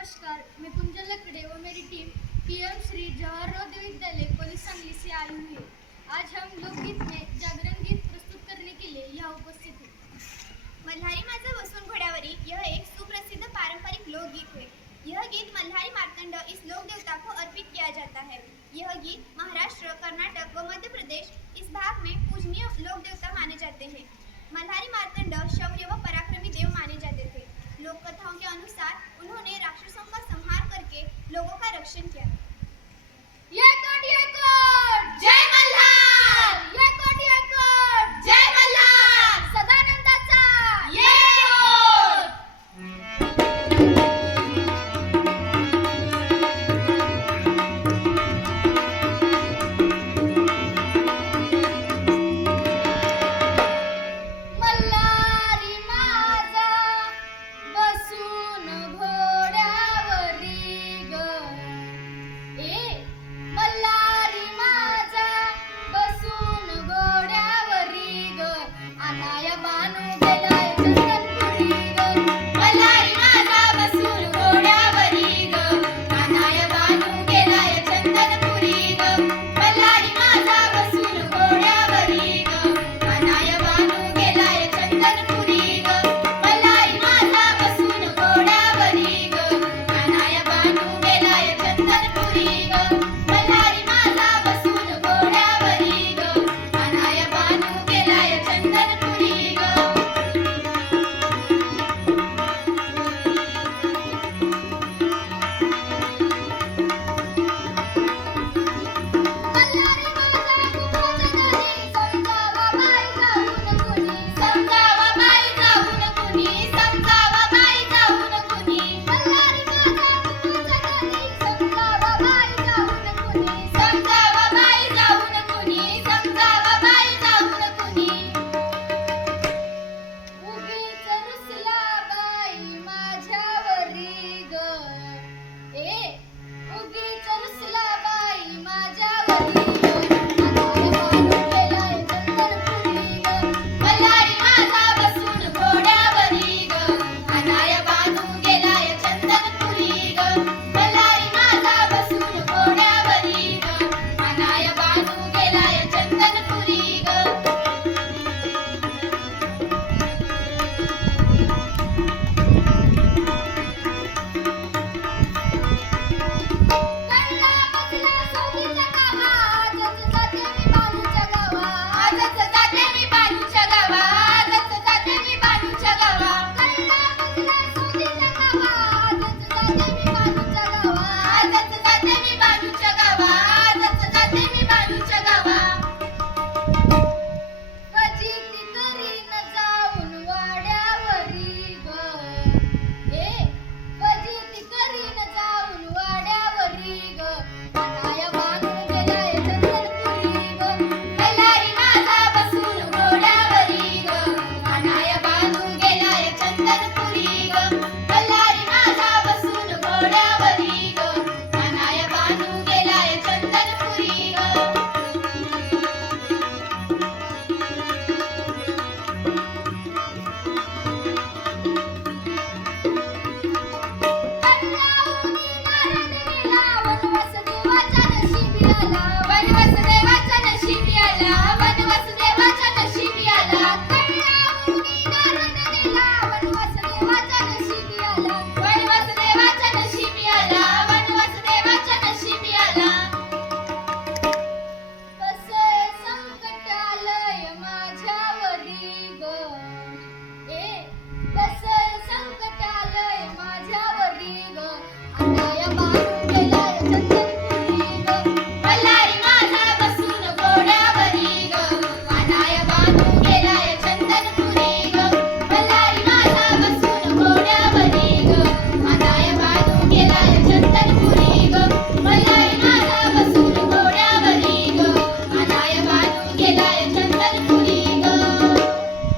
नमस्कार, मैं कुंजल लकड़े और मेरी team PM Shri Jawahar Navodaya Vidyalaya college Sangli से आई हुई है। आज हम लोकगीत में जागरण गीत प्रस्तुत करने के लिए यहाँ उपस्थित हैं। मल्हारी माझा बसून घोड़ावरी यह एक सुप्रसिद्ध पारंपरिक लोकगीत है। यह गीत मल्हारी मार्तंड इस लोक देवता को अर्पित किया जाता है। यह गीत महाराष्ट्र, कर्नाटक व मध्य प्रदेश इस भाग में पूजनीय लोक देवता माने जाते हैं। मल्हारी मार्तंड शौर्य व पराक्रमी देव माने जाते थे। लोक कथाओं के अनुसार उन्होंने